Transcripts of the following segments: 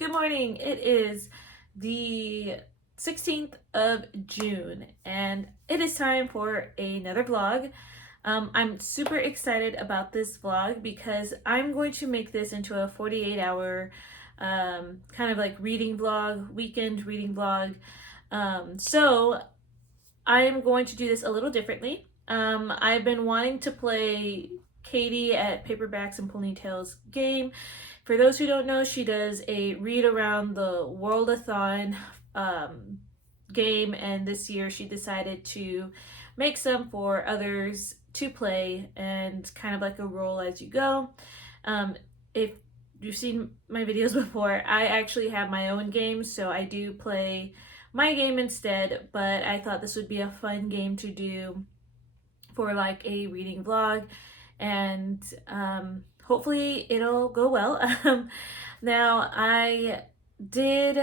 Good morning. It is the 16th of June and it is time for another vlog. I'm super excited about this vlog because I'm going to make this into a 48-hour kind of like reading vlog, weekend reading vlog. So I am going to do this a little differerly. I've been wanting to play Katie at Paperbacks and Ponytails game. For those who don't know, she does a read around the world-a-thon game, and this year she decided to make some for others to play and kind of like a roll as you go. If you've seen my videos before, I actually have my own game, so I do play my game instead, but I thought this would be a fun game to do for like a reading vlog, and hopefully it'll go well. Now, I did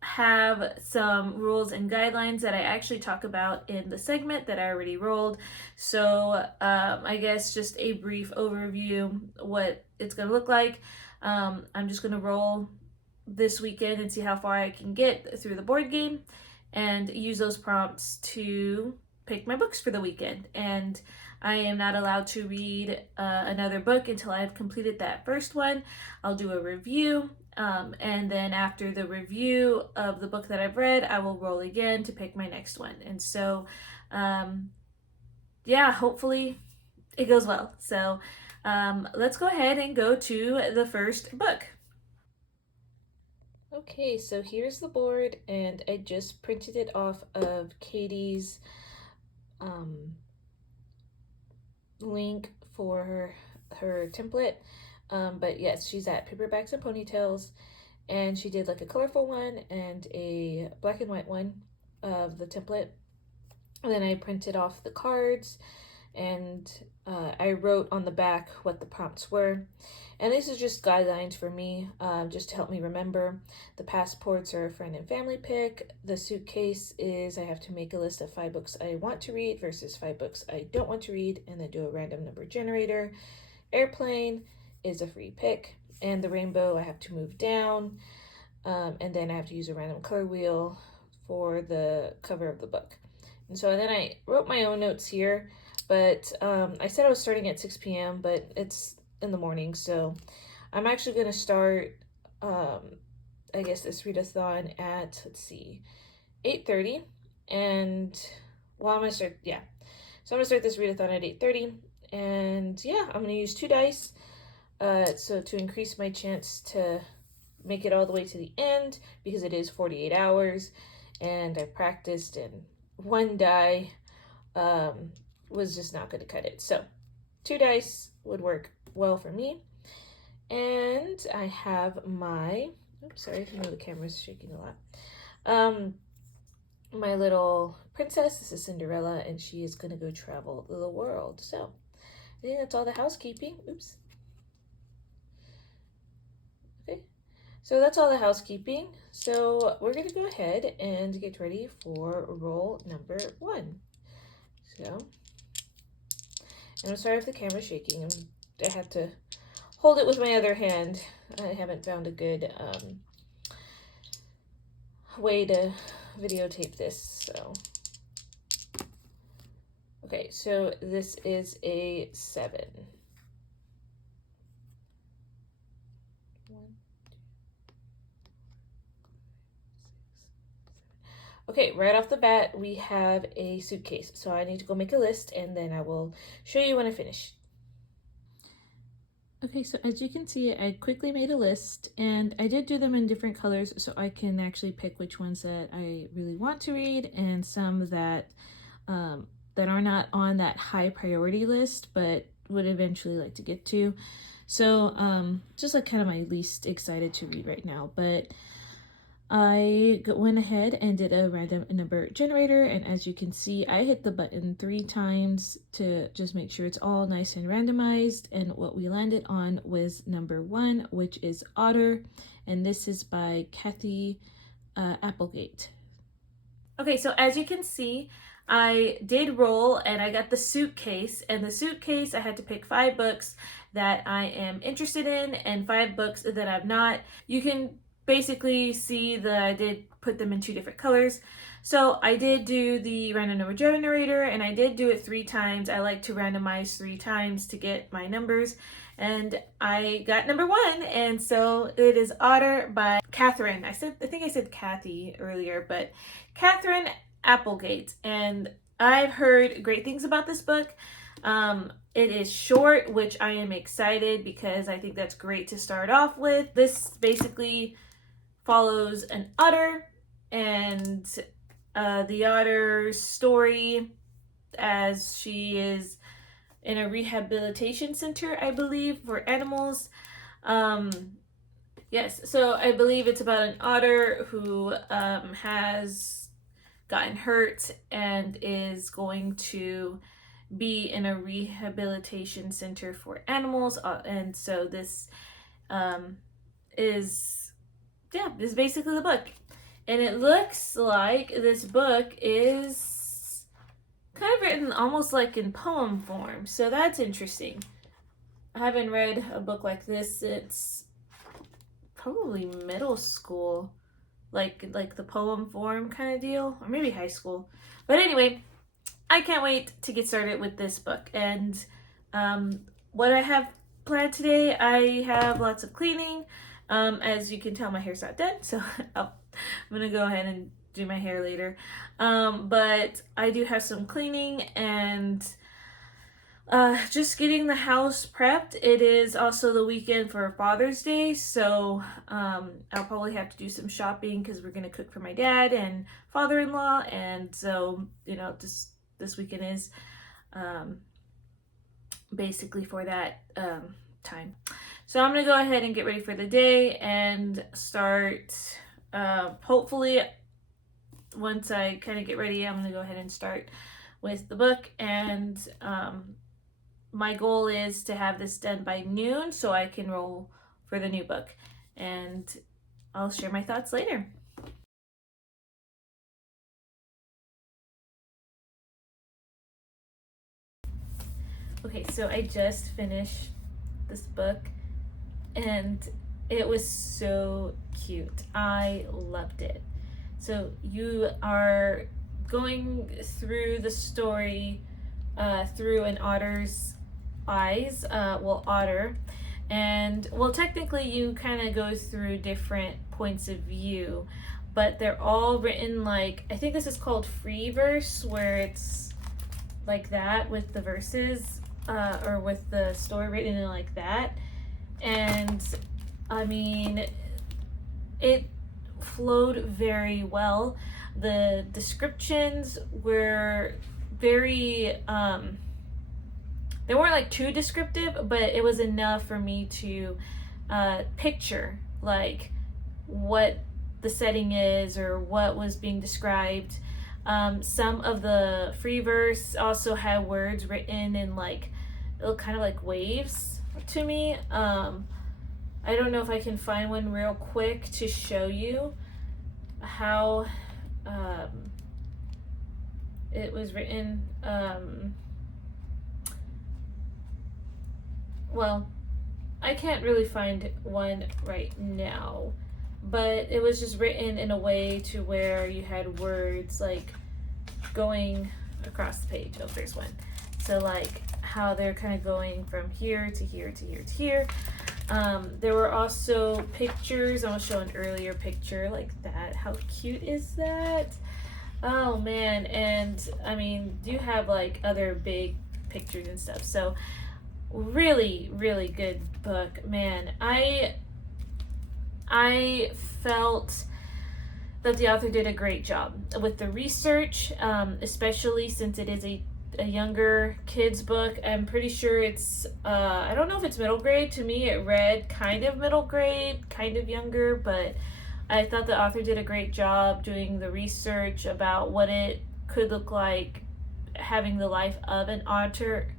have some rules and guidelines that I actually talk about in the segment that I already rolled. So I guess just a brief overview what it's gonna look like. I'm just gonna roll this weekend and see how far I can get through the board game and use those prompts to pick my books for the weekend. And I am not allowed to read another book until I've completed that first one. I'll do a review, and then after the review of the book that I've read, I will roll again to pick my next one. And so, yeah, hopefully it goes well. So let's go ahead and go to the first book. Okay, so here's the board, and I just printed it off of Katie's link for her template. But yes, she's at Paperbacks and Ponytails, and she did like a colorful one and a black and white one of the template. And then I printed off the cards, and I wrote on the back what the prompts were. And this is just guidelines for me, just to help me remember. The passports are a friend and family pick. The suitcase is I have to make a list of 5 books I want to read versus 5 books I don't want to read, and then do a random number generator. Airplane is a free pick. And the rainbow I have to move down. And then I have to use a random color wheel for the cover of the book. And so then I wrote my own notes here, but I said I was starting at 6 p.m., but it's in the morning, so I'm actually going to start, I guess, this readathon at, let's see, 8:30, and, well, I'm going to start, yeah, so I'm going to start this readathon at 8:30, and yeah, I'm going to use 2 dice, so to increase my chance to make it all the way to the end, because it is 48 hours, and I practiced, and 1 die was just not going to cut it. So 2 dice would work well for me. And I have my, oops, sorry, I know the camera's shaking a lot. My little princess, this is Cinderella, and she is going to go travel the world. So I think that's all the housekeeping. Oops. Okay. So that's all the housekeeping. So we're going to go ahead and get ready for roll number 1. So, and I'm sorry if the camera's shaking. I have to hold it with my other hand. I haven't found a good way to videotape this, so. Okay, so this is a 7. Okay, right off the bat, we have a suitcase. So I need to go make a list, and then I will show you when I finish. Okay, so as you can see, I quickly made a list, and I did do them in different colors so I can actually pick which ones that I really want to read, and some that that are not on that high priority list but would eventually like to get to. So just like kind of my least excited to read right now, but I went ahead and did a random number generator, and as you can see, I hit the button 3 times to just make sure it's all nice and randomized, and what we landed on was number 1, which is Otter, and this is by Kathy Applegate. Okay, so as you can see, I did roll and I got the suitcase, and the suitcase I had to pick 5 books that I am interested in and 5 books that I'm not. You can basically see that I did put them in 2 different colors. So I did do the random number generator, and I did do it 3 times. I like to randomize 3 times to get my numbers, and I got number 1, and so it is Otter by Catherine. I think I said Kathy earlier, but Catherine Applegate, and I've heard great things about this book. It is short, which I am excited because I think that's great to start off with. This basically follows an otter and the otter's story as she is in a rehabilitation center, I believe, for animals. Yes, so I believe it's about an otter who has gotten hurt and is going to be in a rehabilitation center for animals, and so this is basically the book. And it looks like this book is kind of written almost like in poem form, so that's interesting. I haven't read a book like this since probably middle school, like the poem form kind of deal, or maybe high school. But anyway, I can't wait to get started with this book. And what I have planned today, I have lots of cleaning. As you can tell, my hair's not done, so I'm gonna go ahead and do my hair later. But I do have some cleaning and just getting the house prepped. It is also the weekend for Father's Day, so I'll probably have to do some shopping because we're gonna cook for my dad and father-in-law, and so just this weekend is basically for that time. So I'm gonna go ahead and get ready for the day and start. Hopefully, once I kind of get ready, I'm gonna go ahead and start with the book. And my goal is to have this done by noon so I can roll for the new book. And I'll share my thoughts later. Okay, so I just finished this book and it was so cute. I loved it. So you are going through the story through an otter's eyes, otter, and technically you kind of go through different points of view, but they're all written like, I think this is called free verse, where it's like that with the verses, or with the story written in like that. And I mean, it flowed very well. The descriptions were very they weren't like too descriptive, but it was enough for me to picture like what the setting is or what was being described. Some of the free verse also had words written in like, it looked kind of like waves to me. I don't know if I can find one real quick to show you how it was written. Well, I can't really find one right now, but it was just written in a way to where you had words like going across the page. Oh, there's one. So like how they're kind of going from here to here to here to here. There were also pictures. I'm gonna show an earlier picture like that. How cute is that? Oh man. And I mean, you have like other big pictures and stuff. So really, really good book, man. I felt that the author did a great job with the research, especially since it is a younger kids book. I'm pretty sure it's I don't know if it's middle grade. To me it read kind of middle grade, kind of younger, but I thought the author did a great job doing the research about what it could look like having the life of an otter.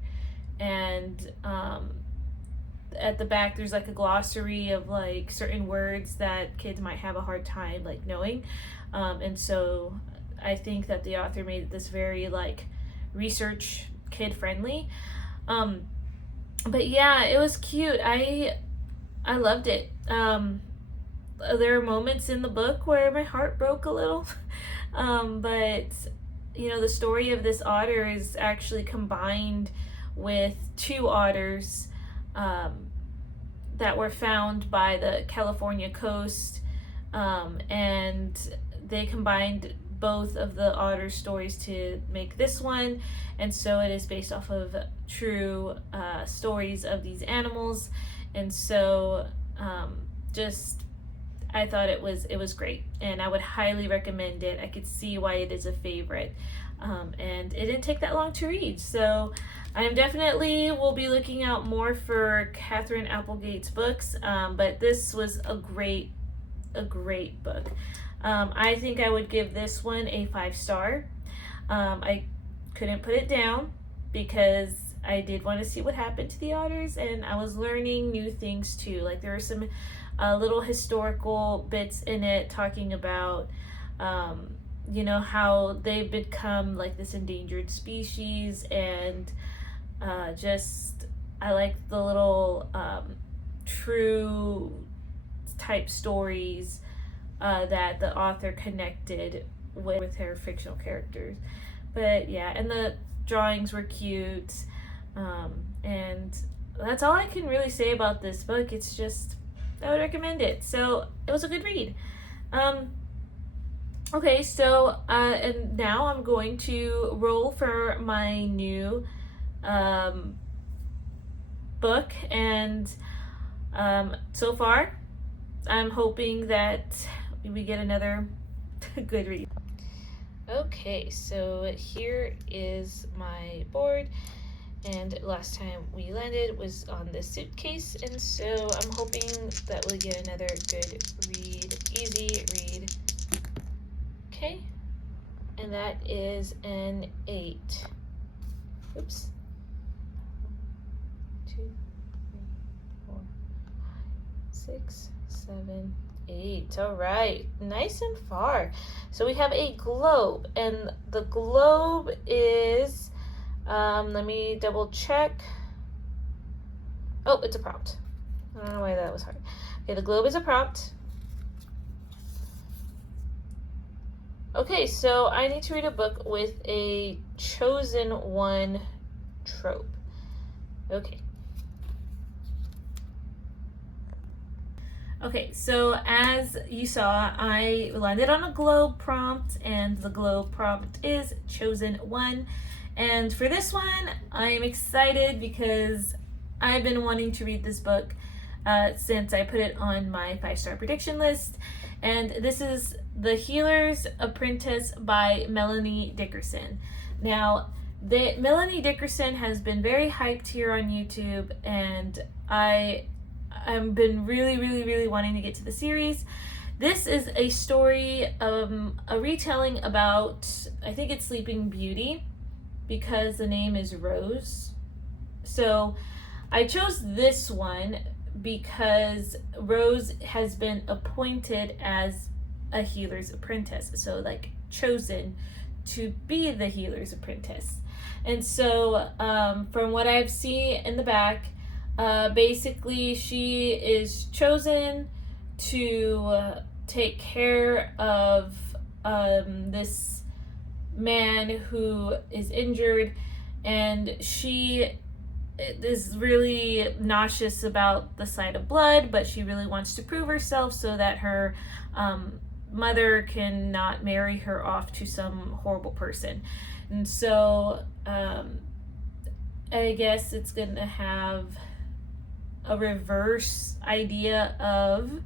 And at the back there's like a glossary of like certain words that kids might have a hard time like knowing, and so I think that the author made this very like research kid friendly. But yeah, it was cute. I loved it. there are moments in the book where my heart broke a little. But the story of this otter is actually combined with two otters that were found by the California coast, and they combined both of the otter stories to make this one, and so it is based off of true stories of these animals. And so I thought it was great, and I would highly recommend it. I could see why it is a favorite, and it didn't take that long to read. So I definitely will be looking out more for Catherine Applegate's books, but this was a great book. I think I would give this one a 5-star. I couldn't put it down because I did want to see what happened to the otters, and I was learning new things too. Like there were some little historical bits in it talking about how they've become like this endangered species, and I like the little true type stories that the author connected with her fictional characters. But yeah, and the drawings were cute, and that's all I can really say about this book. It's just, I would recommend it. So it was a good read. Okay, so and now I'm going to roll for my new book, and so far I'm hoping that we get another good read. Okay, so here is my board, and last time we landed was on the suitcase, and so I'm hoping that we'll get another good read, easy read. Okay, and that is an 8. Oops. 2, 3, 4, 5, 6, 7, 8. All right, nice and far. So we have a globe, and the globe is, let me double check. Oh, it's a prompt. I don't know why that was hard. Okay, the globe is a prompt. Okay, so I need to read a book with a chosen one trope. Okay. Okay, so as you saw, I landed on a globe prompt, and the globe prompt is chosen one. And for this one, I'm excited because I've been wanting to read this book since I put it on my 5-star prediction list. And this is The Healer's Apprentice by Melanie Dickerson. Now, Melanie Dickerson has been very hyped here on YouTube, and I've been really wanting to get to the series. This is a story, a retelling about, I think it's Sleeping Beauty, because the name is Rose. So I chose this one because Rose has been appointed as a healer's apprentice, so like chosen to be the healer's apprentice. And so from what I've seen in the back, basically she is chosen to take care of this man who is injured, and she is really nauseous about the sight of blood, but she really wants to prove herself so that her mother cannot marry her off to some horrible person. And so I guess it's gonna have a reverse idea of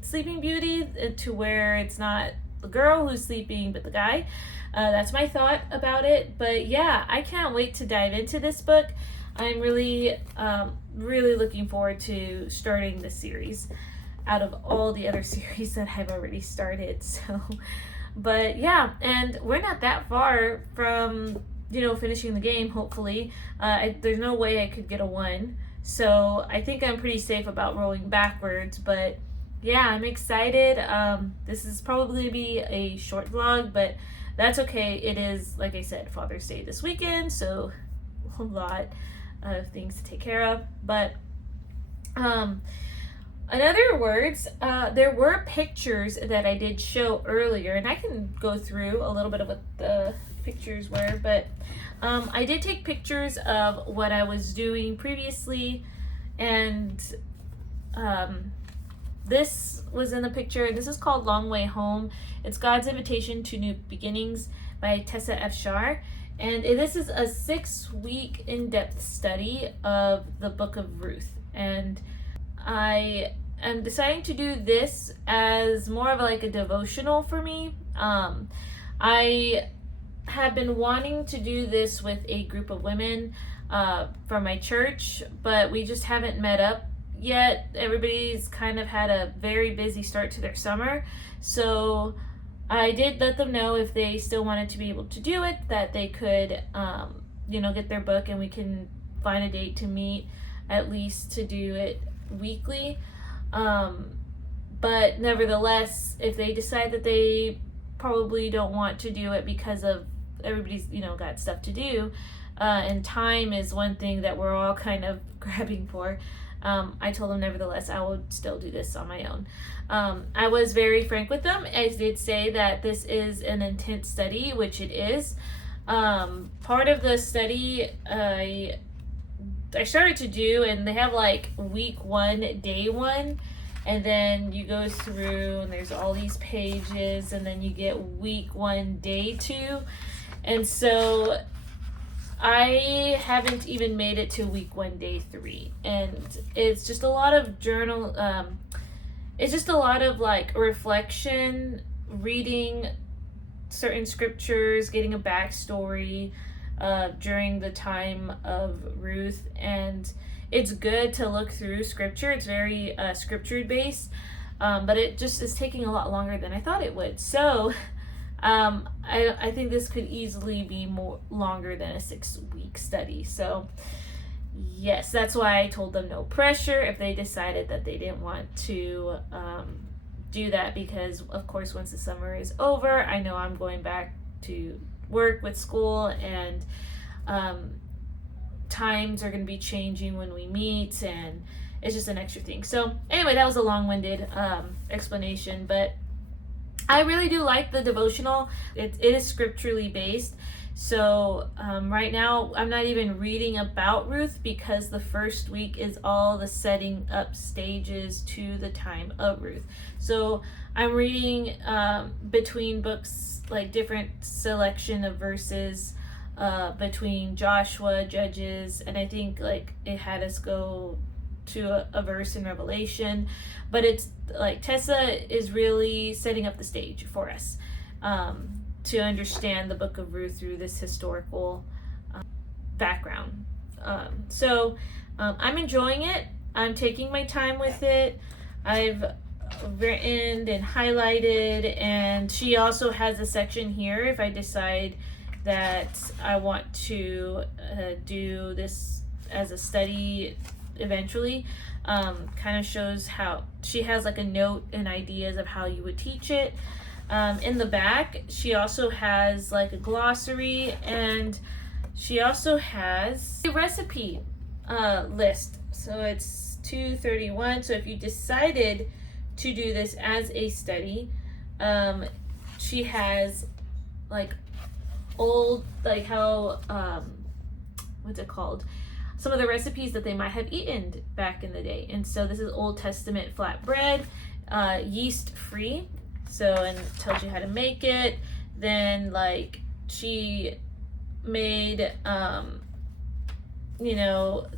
Sleeping Beauty, to where it's not the girl who's sleeping but the guy. That's my thought about it. But yeah, I can't wait to dive into this book. I'm really looking forward to starting this series out of all the other series that I've already started. So, but yeah, and we're not that far from, finishing the game, hopefully. There's no way I could get a 1. So I think I'm pretty safe about rolling backwards, but yeah, I'm excited. This is probably gonna be a short vlog, but that's okay. It is, like I said, Father's Day this weekend, so a lot of things to take care of. But In other words, there were pictures that I did show earlier, and I can go through a little bit of what the pictures were, but I did take pictures of what I was doing previously, and this was in the picture. This is called Long Way Home. It's God's Invitation to New Beginnings by Tessa F. Shar. And this is a 6-week in-depth study of the book of Ruth. And I am deciding to do this as more of like a devotional for me. I have been wanting to do this with a group of women from my church, but we just haven't met up yet. Everybody's kind of had a very busy start to their summer. So I did let them know if they still wanted to be able to do it, that they could, get their book and we can find a date to meet, at least to do it weekly. But nevertheless, if they decide that they probably don't want to do it because of everybody's, got stuff to do, and time is one thing that we're all kind of grabbing for, I told them nevertheless I would still do this on my own. I was very frank with them. I did say that this is an intense study, which it is. Part of the study I started to do, and they have like week 1, day 1, and then you go through and there's all these pages, and then you get week 1, day 2. And so I haven't even made it to week 1, day 3, and it's just a lot of journal. It's just a lot of like reflection, reading certain scriptures, getting a backstory during the time of Ruth, and it's good to look through scripture. It's very scripture based, but it just is taking a lot longer than I thought it would. So I think this could easily be more longer than a 6-week study. So yes, that's why I told them no pressure if they decided that they didn't want to do that, because of course once the summer is over, I know I'm going back to work with school, and times are going to be changing when we meet, and it's just an extra thing. So anyway, that was a long-winded explanation, but I really do like the devotional. It is scripturally based. So right now I'm not even reading about Ruth, because the first week is all the setting up stages to the time of Ruth. So I'm reading between books, like different selection of verses between Joshua, Judges, and I think like it had us go to a verse in Revelation. But it's like Tessa is really setting up the stage for us to understand the book of Ruth through this historical background. So I'm enjoying it. I'm taking my time with it. I've written and highlighted, and she also has a section here if I decide that I want to do this as a study eventually. Kind of shows how she has like a note and ideas of how you would teach it. In the back, she also has like a glossary, and she also has a recipe list. So it's 231. So if you decided to do this as a study, she has like old, like how what's it called, some of the recipes that they might have eaten back in the day. And so this is Old Testament flatbread, yeast free. So, and it tells you how to make it. Then like she made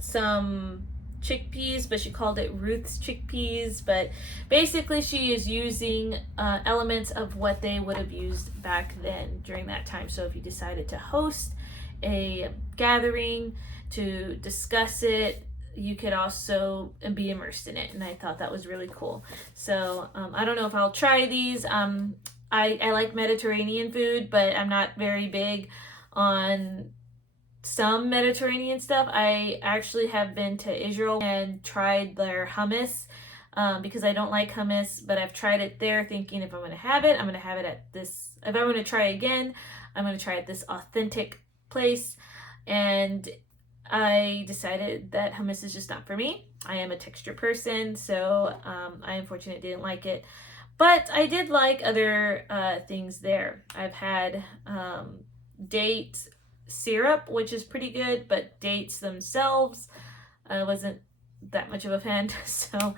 some chickpeas, but she called it Ruth's chickpeas. But basically she is using elements of what they would have used back then during that time. So if you decided to host a gathering to discuss it, you could also be immersed in it, and I thought that was really cool. So I don't know if I'll try these. I like Mediterranean food, but I'm not very big on some Mediterranean stuff. I actually have been to Israel and tried their hummus, because I don't like hummus, but I've tried it there thinking if I'm going to have it, I'm going to have it at this. If I'm going to try again, I'm going to try at this authentic place. And I decided that hummus is just not for me. I am a texture person, so I unfortunately didn't like it. But I did like other things there. I've had date syrup, which is pretty good, but dates themselves, I wasn't that much of a fan. So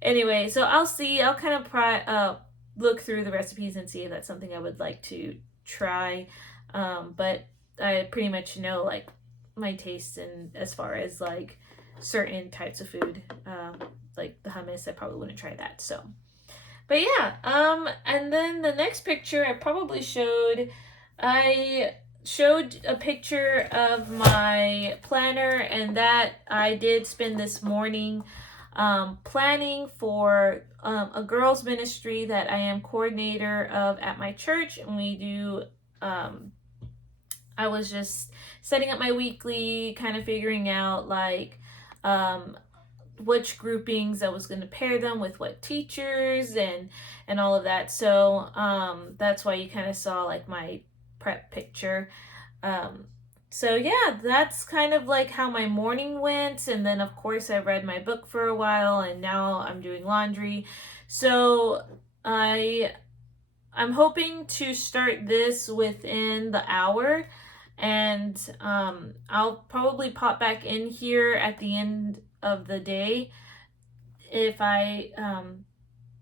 anyway, so I'll see. I'll kind of look through the recipes and see if that's something I would like to try. But I pretty much know like my tastes and as far as like certain types of food, like the hummus, I probably wouldn't try that. So, but yeah. And then the next picture I showed a picture of my planner, and that I did spend this morning planning for a girls' ministry that I am coordinator of at my church, and we do. I was just setting up my weekly, kind of figuring out like um, which groupings I was going to pair them with what teachers and all of that. So that's why you kind of saw like my prep picture. Um, so yeah, that's kind of like how my morning went, and then of course I read my book for a while, and now I'm doing laundry. So I I'm hoping to start this within the hour, and I'll probably pop back in here at the end of the day if I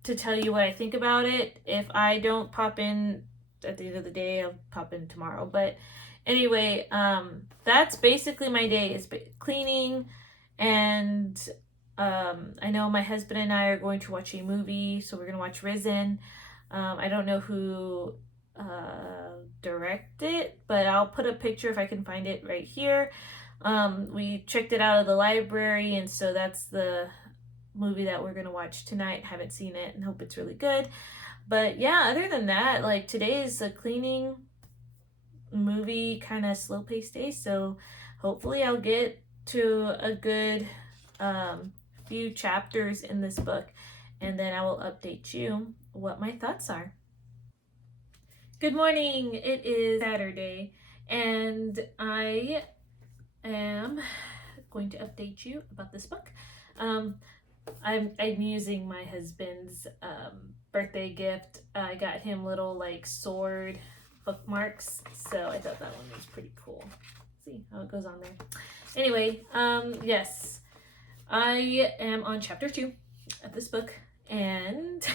to tell you what I think about it. If I don't pop in at the end of the day, I'll pop in tomorrow. But anyway, that's basically my day is cleaning, and I know my husband and I are going to watch a movie, so we're gonna watch Risen. I don't know who directed, but I'll put a picture if I can find it right here. We checked it out of the library, and so that's the movie that we're gonna watch tonight. Haven't seen it and hope it's really good. But yeah, other than that, like today is a cleaning movie kind of slow paced day, so hopefully I'll get to a good few chapters in this book, and then I will update you what my thoughts are. Good morning. It is Saturday, and I am going to update you about this book. I'm using my husband's birthday gift. I got him little like sword bookmarks, so I thought that one was pretty cool. See how it goes on there. Anyway, yes, I am on chapter 2 of this book, and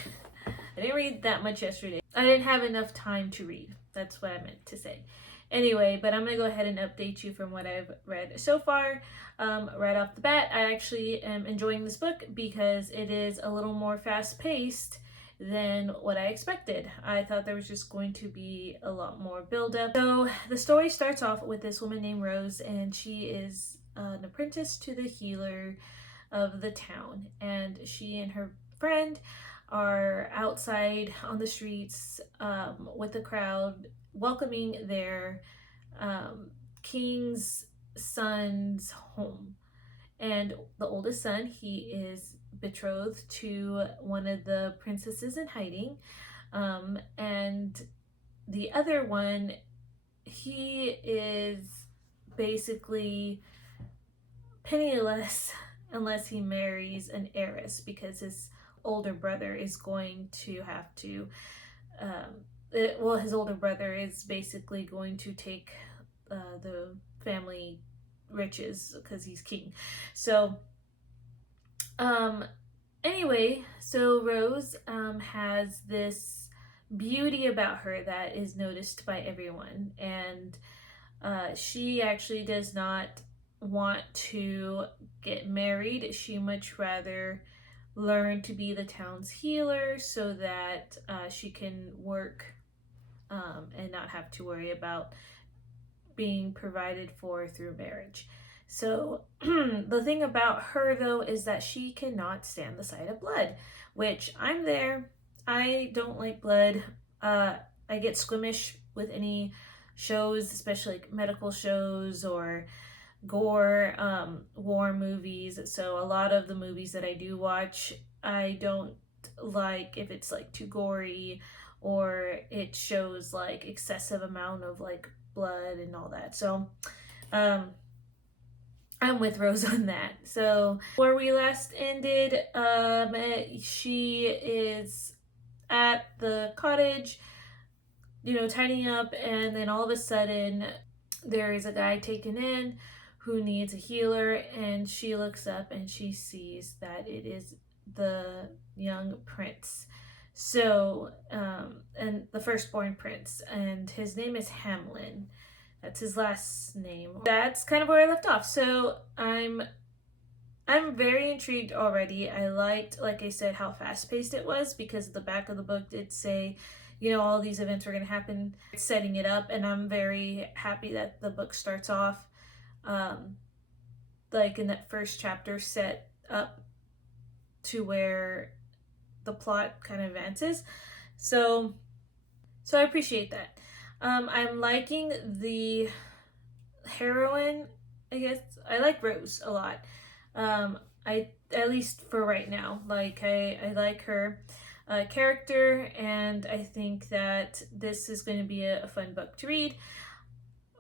I didn't read that much yesterday. I didn't have enough time to read. That's what I meant to say. Anyway, but I'm going to go ahead and update you from what I've read so far. Right off the bat, I actually am enjoying this book because it is a little more fast-paced than what I expected. I thought there was just going to be a lot more build-up. So the story starts off with this woman named Rose, and she is an apprentice to the healer of the town, and she and her friend are outside on the streets with the crowd welcoming their king's son's home. And the oldest son, he is betrothed to one of the princesses in hiding, and the other one, he is basically penniless unless he marries an heiress, because his older brother is going to have to his older brother is basically going to take the family riches because he's king. So anyway, so Rose has this beauty about her that is noticed by everyone, and she actually does not want to get married. She much rather learn to be the town's healer so that she can work and not have to worry about being provided for through marriage. So the thing about her though is that she cannot stand the sight of blood, which I'm there. I don't like blood. I get squeamish with any shows, especially like medical shows or gore, war movies. So a lot of the movies that I do watch, I don't like if it's like too gory or it shows like excessive amount of like blood and all that. So I'm with Rose on that. So where we last ended, she is at the cottage, tidying up, and then all of a sudden there is a guy taken in who needs a healer, and she looks up and she sees that it is the young prince. So, and the firstborn prince, and his name is Hamlin. That's his last name. That's kind of where I left off. So I'm very intrigued already. I liked, like I said, how fast paced it was, because the back of the book did say, all these events were going to happen, setting it up, and I'm very happy that the book starts off like in that first chapter, set up to where the plot kind of advances. So I appreciate that. I'm liking the heroine, I guess. I like Rose a lot. I, at least for right now, like I like her character, and I think that this is going to be a fun book to read.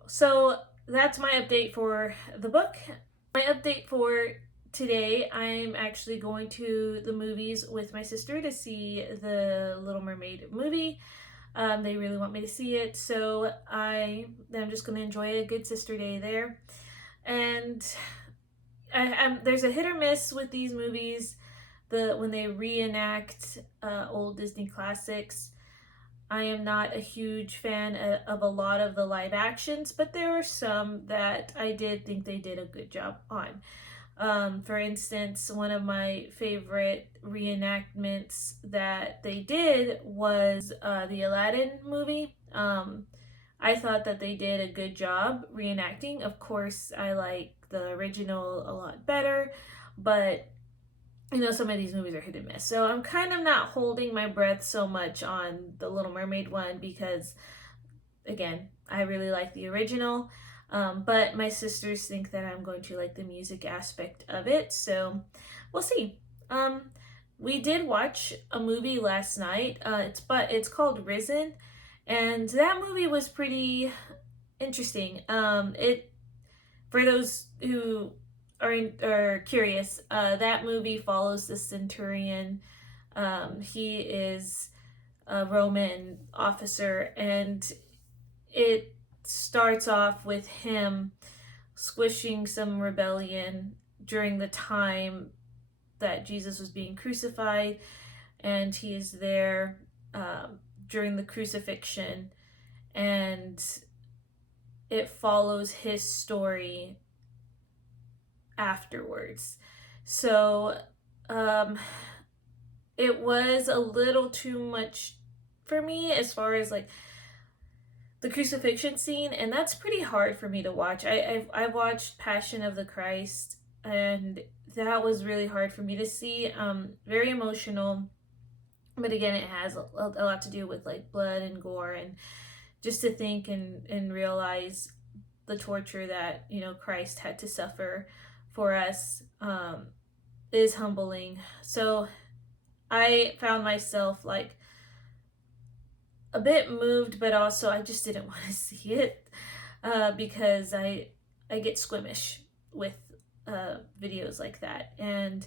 So that's my update for the book. My update for today, I'm actually going to the movies with my sister to see the Little Mermaid movie. They really want me to see it, so I'm just going to enjoy a good sister day there. And there's a hit or miss with these movies. When they reenact old Disney classics, I am not a huge fan of a lot of the live actions, but there were some that I did think they did a good job on. For instance, one of my favorite reenactments that they did was the Aladdin movie. I thought that they did a good job reenacting. Of course, I like the original a lot better, but some of these movies are hit and miss. So I'm kind of not holding my breath so much on the Little Mermaid one, because, again, I really like the original. But my sisters think that I'm going to like the music aspect of it, so we'll see. We did watch a movie last night. It's called Risen, and that movie was pretty interesting. For those who are curious, that movie follows the centurion. He is a Roman officer, and it starts off with him squishing some rebellion during the time that Jesus was being crucified, and he is there during the crucifixion, and it follows his story afterwards. So it was a little too much for me as far as like the crucifixion scene, and that's pretty hard for me to watch. I watched Passion of the Christ, and that was really hard for me to see. Very emotional, but again, it has a lot to do with like blood and gore, and just to think and realize the torture that Christ had to suffer for us is humbling. So I found myself like a bit moved, but also I just didn't want to see it because I get squeamish with videos like that. And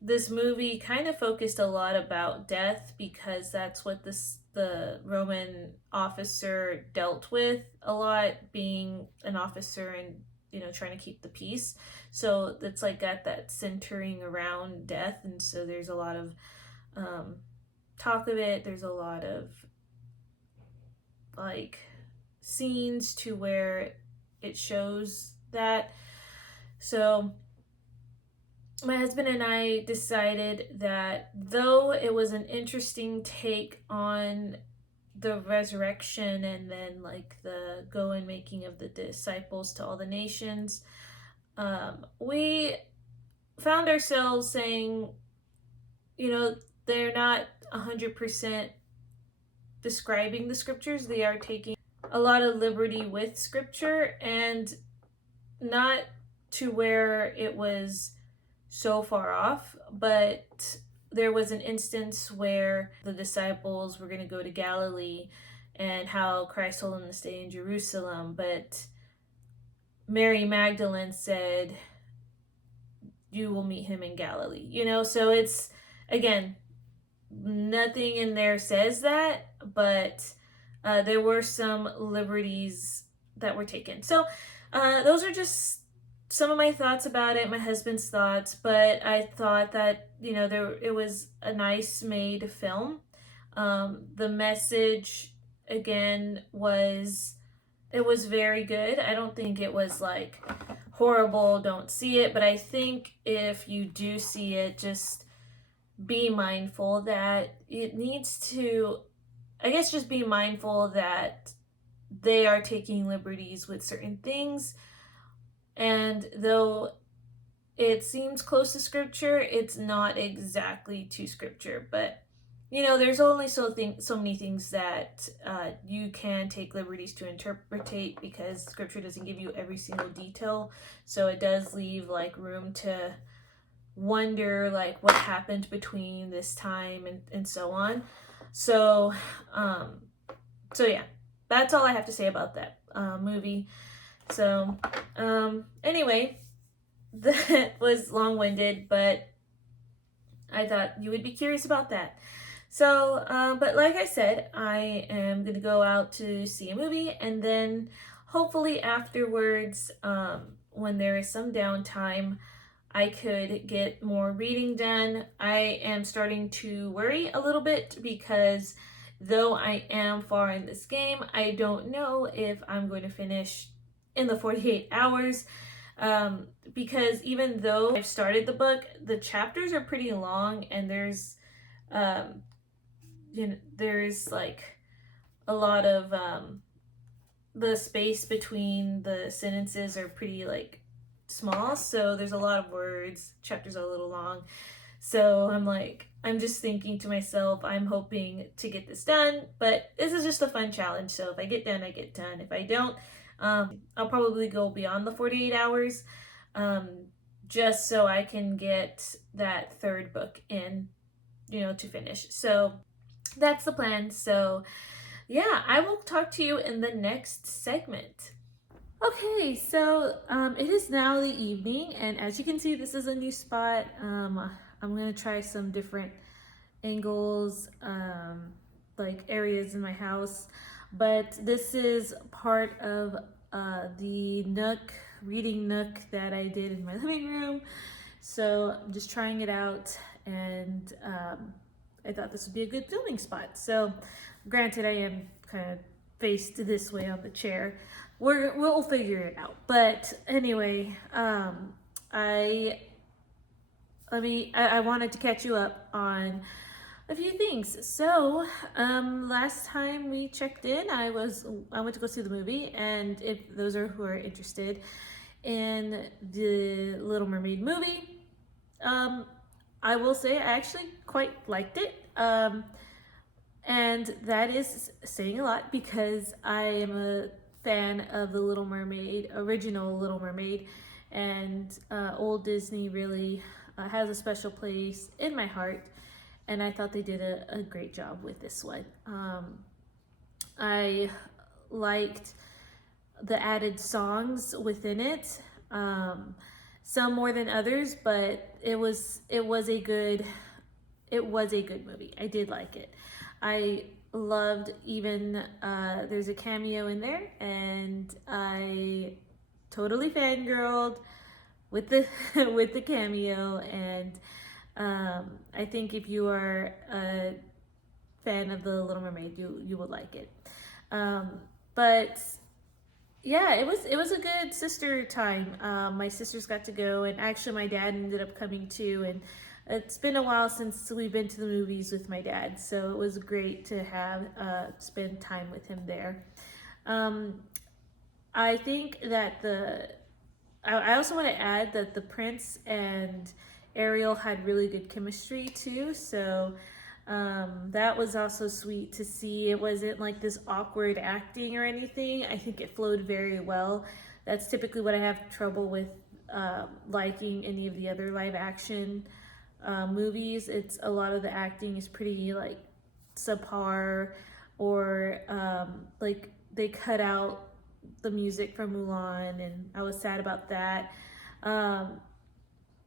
this movie kind of focused a lot about death, because that's what the Roman officer dealt with a lot, being an officer and trying to keep the peace. So it's like got that centering around death, and so there's a lot of talk of it. There's a lot of like scenes to where it shows that. So my husband and I decided that though it was an interesting take on the resurrection and then like the go and making of the disciples to all the nations, we found ourselves saying, they're not 100% describing the scriptures. They are taking a lot of liberty with scripture, and not to where it was so far off, but there was an instance where the disciples were going to go to Galilee, and how Christ told them to stay in Jerusalem, but Mary Magdalene said, "You will meet him in Galilee." You know, so it's, again, nothing in there says that, but there were some liberties that were taken. So those are just some of my thoughts about it, my husband's thoughts, but I thought that, you know, it was a nice made film. The message, again, was, it was very good. I don't think it was like horrible, don't see it, but I think if you do see it, just be mindful that it needs to, I guess, just be mindful that they are taking liberties with certain things. And though it seems close to scripture, it's not exactly to scripture. But you know, there's only so many things that you can take liberties to interpretate, because scripture doesn't give you every single detail. So it does leave like room to wonder like what happened between this time and so on. So so yeah, that's all I have to say about that movie. So anyway, that was long-winded, but I thought you would be curious about that. So but like I said, I am gonna go out to see a movie, and then hopefully afterwards, when there is some downtime, I could get more reading done. I am starting to worry a little bit because though I am far in this game, I don't know if I'm going to finish in the 48 hours. Because even though I've started the book, the chapters are pretty long, and um, there's like a lot of the space between the sentences are pretty like small, so there's a lot of words, chapters are a little long. So I'm just thinking to myself, I'm hoping to get this done, but this is just a fun challenge. So if I get done, I get done. If I don't, I'll probably go beyond the 48 hours, um, just so I can get that third book in, you know, to finish. So that's the plan. So yeah, I will talk to you in the next segment. Okay, so it is now the evening, and as you can see, this is a new spot. I'm gonna try some different angles, like areas in my house, but this is part of the nook, reading nook that I did in my living room. So I'm just trying it out, and I thought this would be a good filming spot. So, granted, I am kind of faced this way on the chair. We'll figure it out. But anyway, I wanted to catch you up on a few things. So, last time we checked in, I went to go see the movie, and if those are who are interested in the Little Mermaid movie, I will say I actually quite liked it. And that is saying a lot because I am a fan of the Little Mermaid, original Little Mermaid, and old Disney really has a special place in my heart. And I thought they did a great job with this one. I liked the added songs within it, some more than others, but it was a good movie. I did like it. I loved even there's a cameo in there, and I totally fangirled with the with the cameo. And I think if you are a fan of the Little Mermaid, you would like it. But yeah, it was a good sister time. My sisters got to go, and actually my dad ended up coming too. And it's been a while since we've been to the movies with my dad, so it was great to have spend time with him there. Um, I think that I also want to add that the prince and Ariel had really good chemistry too. So that was also sweet to see. It wasn't like this awkward acting or anything. I think it flowed very well. That's typically what I have trouble with liking any of the other live action movies. It's a lot of the acting is pretty like subpar, or like they cut out the music from Mulan, and I was sad about that. Um,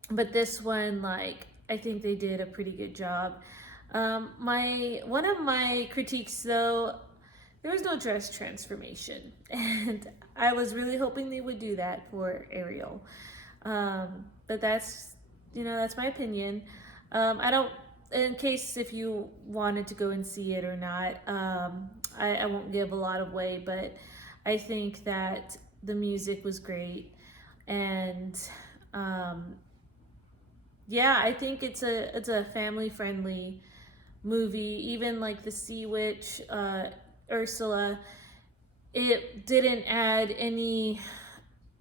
but this one, like, I think they did a pretty good job. My one of my critiques, though, there was no dress transformation, and I was really hoping they would do that for Ariel. But that's, that's my opinion. I don't, in case if you wanted to go and see it or not, I won't give a lot away, but I think that the music was great, and yeah, I think it's a family friendly movie. Even like the Sea Witch, Ursula, it didn't add any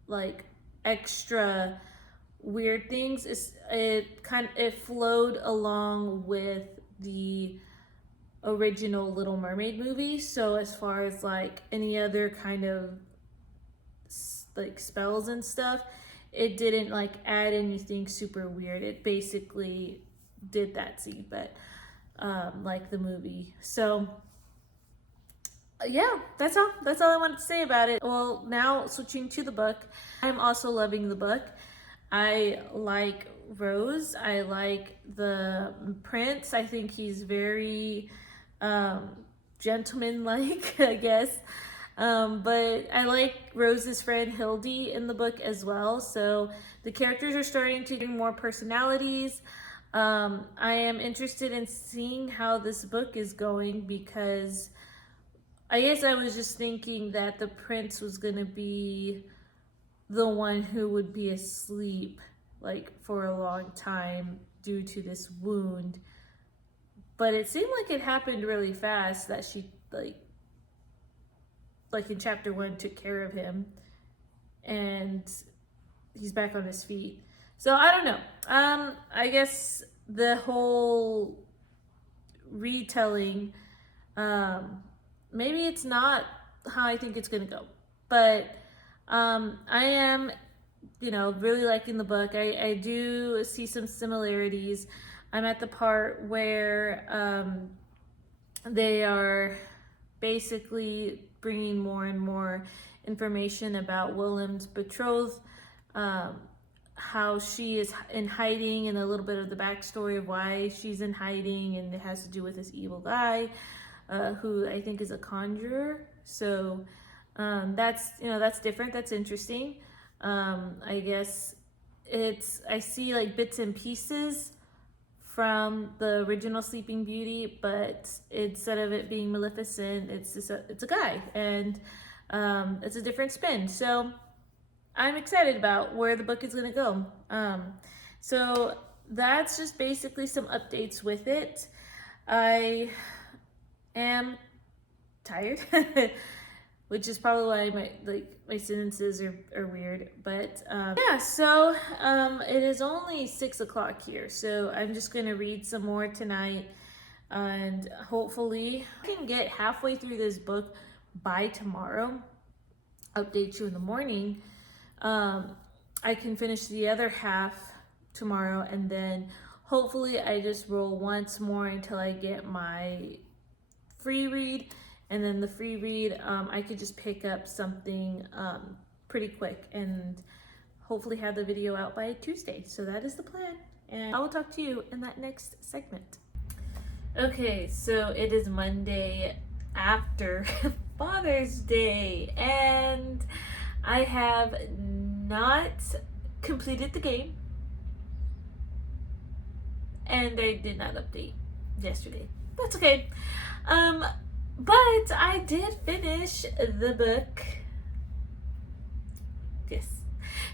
like extra weird things. It flowed along with the original Little Mermaid movie. So as far as like any other kind of like spells and stuff, it didn't like add anything super weird. It basically did that scene, but like the movie. So yeah, that's all I wanted to say about it. Well, now switching to the book, I'm also loving the book. I like Rose. I like the prince. I think he's very gentleman-like, I guess. But I like Rose's friend Hildy in the book as well. So the characters are starting to get more personalities. I am interested in seeing how this book is going, because I guess I was just thinking that the prince was going to be the one who would be asleep like for a long time due to this wound. But it seemed like it happened really fast, that she like in chapter 1 took care of him and he's back on his feet. So I don't know. I guess the whole retelling, maybe it's not how I think it's gonna go. But I am, really liking the book. I do see some similarities. I'm at the part where they are basically bringing more and more information about Willem's betrothed, how she is in hiding, and a little bit of the backstory of why she's in hiding, and it has to do with this evil guy who I think is a conjurer. So that's different. That's interesting. I guess I see like bits and pieces from the original Sleeping Beauty, but instead of it being Maleficent, it's a guy, and it's a different spin. So I'm excited about where the book is gonna go. So that's just basically some updates with it. I am tired, which is probably why my sentences are weird. But yeah, so it is only 6 o'clock here, so I'm just gonna read some more tonight, and hopefully I can get halfway through this book by tomorrow. Update you in the morning. I can finish the other half tomorrow, and then hopefully I just roll once more until I get my free read. And then the free read, I could just pick up something pretty quick and hopefully have the video out by Tuesday. So that is the plan. And I will talk to you in that next segment. Okay, so it is Monday after Father's Day, and I have not completed the game, and I did not update yesterday. That's okay. But I did finish the book. Yes.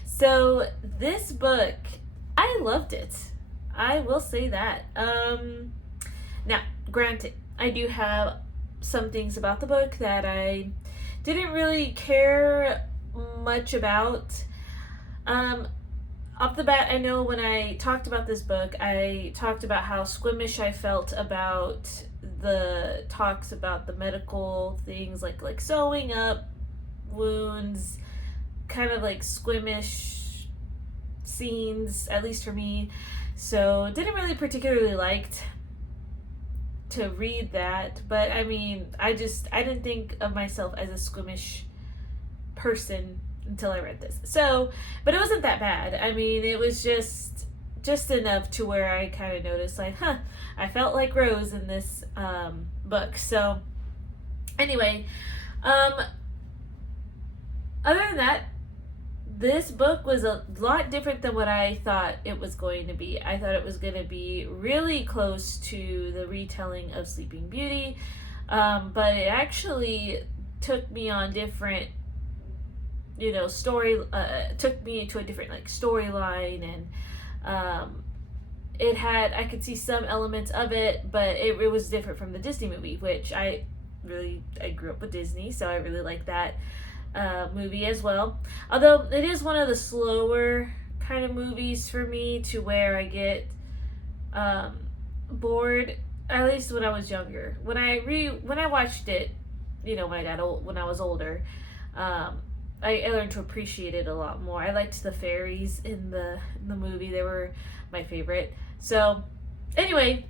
So this book, I loved it. I will say that. Now, granted, I do have some things about the book that I didn't really care much about. Off the bat, I know when I talked about this book, I talked about how squeamish I felt about the talks about the medical things, like sewing up wounds, kind of like squeamish scenes, at least for me. So didn't really particularly liked to read that, but I mean, I didn't think of myself as a squeamish person until I read this. So, but it wasn't that bad. I mean, it was just enough to where I kind of noticed, like, I felt like Rose in this book. So, anyway, other than that, this book was a lot different than what I thought it was going to be. I thought it was going to be really close to the retelling of Sleeping Beauty, but it actually took me on different, took me to a different like storyline, and I could see some elements of it, but it was different from the Disney movie, which I grew up with Disney, so I really like that movie as well. Although it is one of the slower kind of movies for me, to where I get bored. At least when I was younger. When I watched it, when I was older, I learned to appreciate it a lot more. I liked the fairies in the movie; they were my favorite. So, anyway,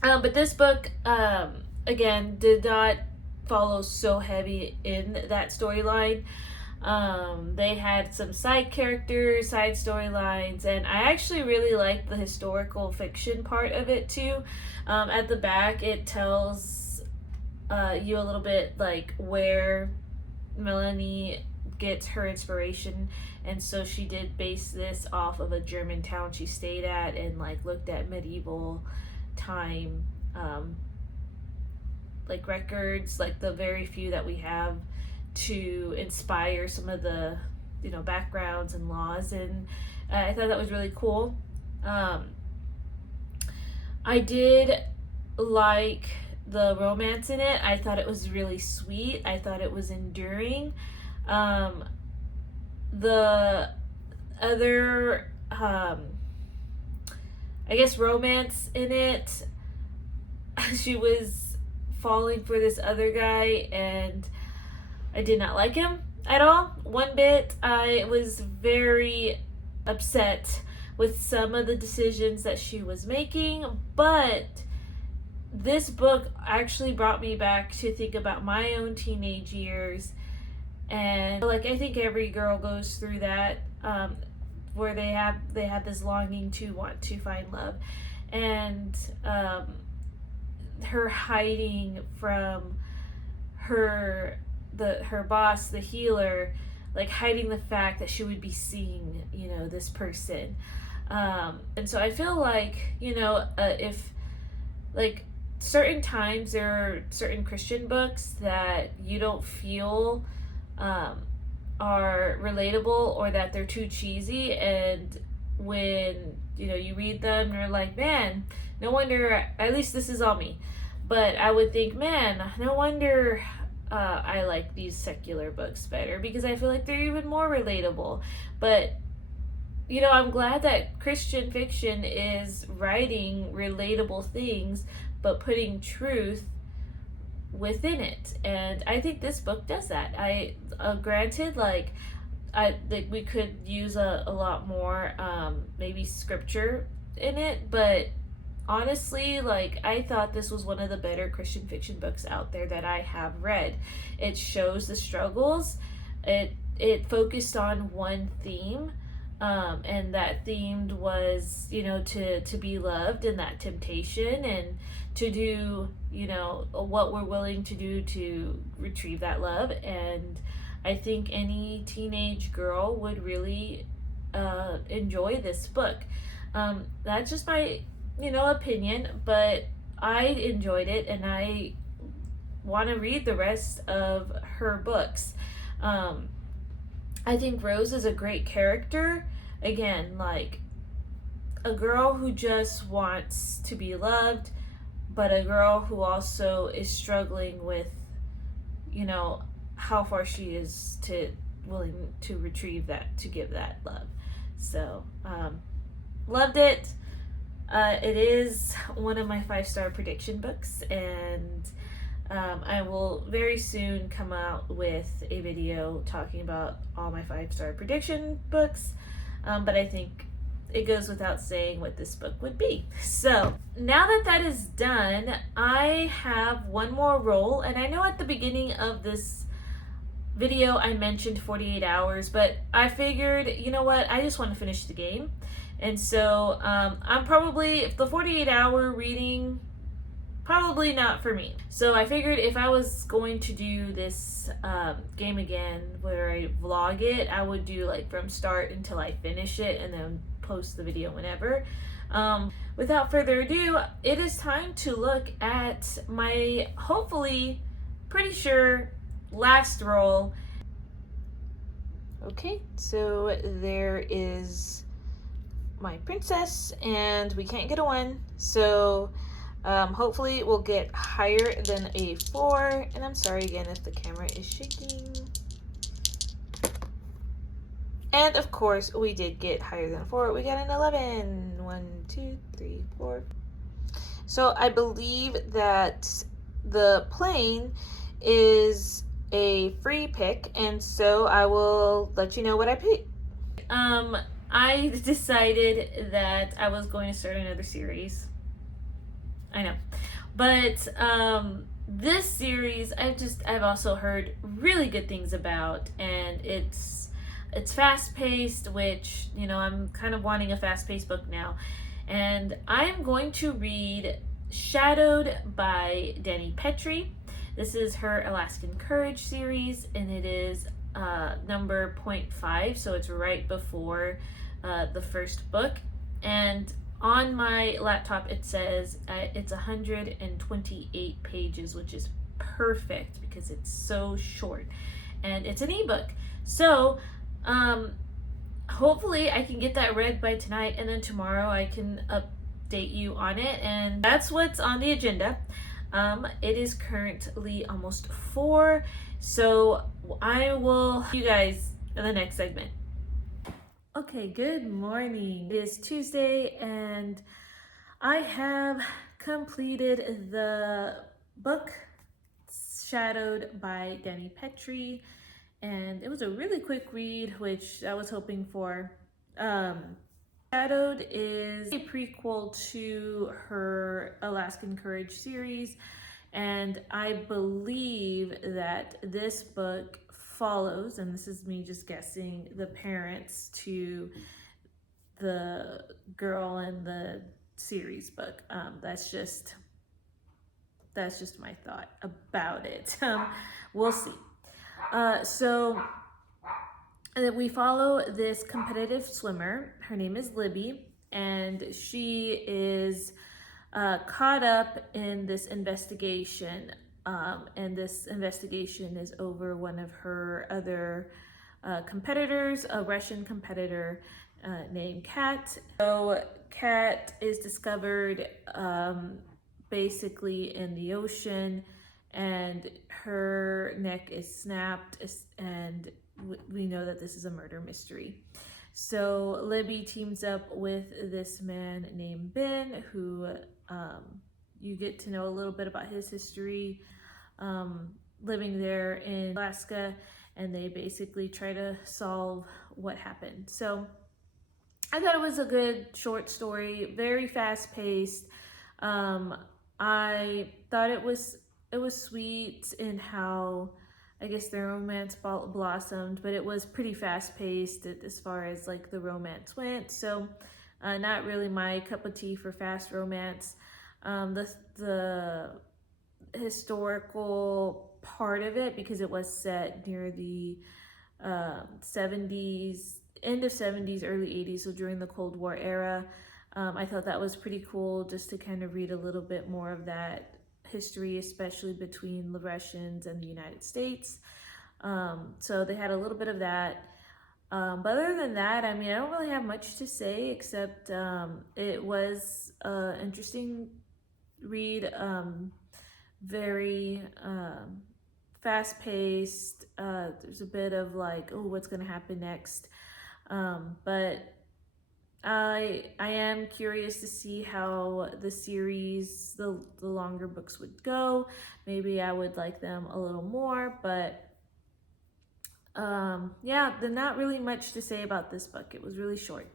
but this book again did not follow so heavy in that storyline. They had some side characters, side storylines, and I actually really liked the historical fiction part of it too. At the back, it tells you a little bit like where Melanie gets her inspiration, and so she did base this off of a German town she stayed at, and like looked at medieval time like records, like the very few that we have, to inspire some of the backgrounds and laws, and I thought that was really cool. I did like the romance in it. I thought it was really sweet. I thought it was enduring. The other I guess romance in it, she was falling for this other guy, and I did not like him at all, one bit. I was very upset with some of the decisions that she was making, but this book actually brought me back to think about my own teenage years, and like I think every girl goes through that, where they have this longing to want to find love, and her hiding from her boss, the healer, like hiding the fact that she would be seeing this person, and so I feel like if like certain times there are certain Christian books that you don't feel are relatable, or that they're too cheesy, and when you read them, you're like, man, no wonder, at least this is all me, but I would think, man, no wonder I like these secular books better, because I feel like they're even more relatable. But I'm glad that Christian fiction is writing relatable things but putting truth within it, and I think this book does that. I granted, like I think we could use a lot more maybe scripture in it, but honestly, like I thought this was one of the better Christian fiction books out there that I have read. It shows the struggles. It focused on one theme, and that theme was to be loved, and that temptation, and to do what we're willing to do to retrieve that love. And I think any teenage girl would really enjoy this book. That's just my opinion, but I enjoyed it, and I want to read the rest of her books. I think Rose is a great character. Again, like a girl who just wants to be loved, but a girl who also is struggling with how far she is willing to retrieve that, to give that love. So loved it. It is one of my 5-star prediction books, and I will very soon come out with a video talking about all my 5-star prediction books, but I think it goes without saying what this book would be. So now that is done, I have one more roll, and I know at the beginning of this video I mentioned 48 hours, but I figured, you know what, I just want to finish the game. And so I'm probably, if the 48-hour reading, probably not for me. So I figured if I was going to do this game again where I vlog it, I would do like from start until I finish it and then post the video whenever. Without further ado, it is time to look at my hopefully, pretty sure, last roll. Okay, so there is my princess, and we can't get a 1, so hopefully we'll get higher than a 4, and I'm sorry again if the camera is shaking. And of course we did get higher than a 4. We got an 11. 1, 2, 3, 4. So I believe that the plane is a free pick, and so I will let you know what I picked. I decided that I was going to start another series. I know, but this series I've also heard really good things about, and it's fast-paced, which, you know, I'm kind of wanting a fast-paced book now. And I'm going to read Shadowed by Dani Petry. This is her Alaskan Courage series, and it is number 0.5, so it's right before the first book. And on my laptop it says it's 128 pages, which is perfect because it's so short, and it's an ebook. So hopefully I can get that read by tonight, and then tomorrow I can update you on it. And that's what's on the agenda. It is currently almost 4, so I will see you guys in the next segment. Okay, good morning. It is Tuesday, and I have completed the book Shadowed by Dani Petry, and it was a really quick read, which I was hoping for. Shadowed is a prequel to her Alaskan Courage series, and I believe that this book follows, and this is me just guessing, the parents to the girl in the series book. That's just my thought about it. We'll see. So we follow this competitive swimmer. Her name is Libby, and she is caught up in this investigation, and this investigation is over one of her other competitors, a Russian competitor named Kat. So Kat is discovered basically in the ocean, and her neck is snapped, and we know that this is a murder mystery. So Libby teams up with this man named Ben, who you get to know a little bit about his history living there in Alaska, and they basically try to solve what happened. So I thought it was a good short story, very fast-paced. I thought it was sweet in how, I guess, the romance blossomed, but it was pretty fast-paced as far as like the romance went. So not really my cup of tea for fast romance. The historical part of it, because it was set near the 70s, end of 70s, early 80s, so during the Cold War era. I thought that was pretty cool, just to kind of read a little bit more of that history, especially between the Russians and the United States. So they had a little bit of that. But other than that, I mean, I don't really have much to say, except it was an interesting read, very fast-paced. There's a bit of like, oh, what's going to happen next? But I am curious to see how the series, the longer books would go. Maybe I would like them a little more, but yeah, there's not really much to say about this book. It was really short.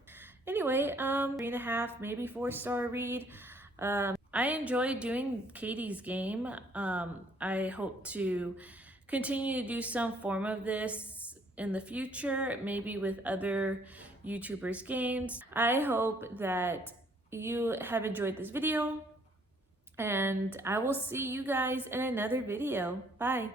Anyway, 3.5, maybe 4-star read. I enjoyed doing Katie's game. I hope to continue to do some form of this in the future, maybe with other YouTubers' games. I hope that you have enjoyed this video, and I will see you guys in another video. Bye.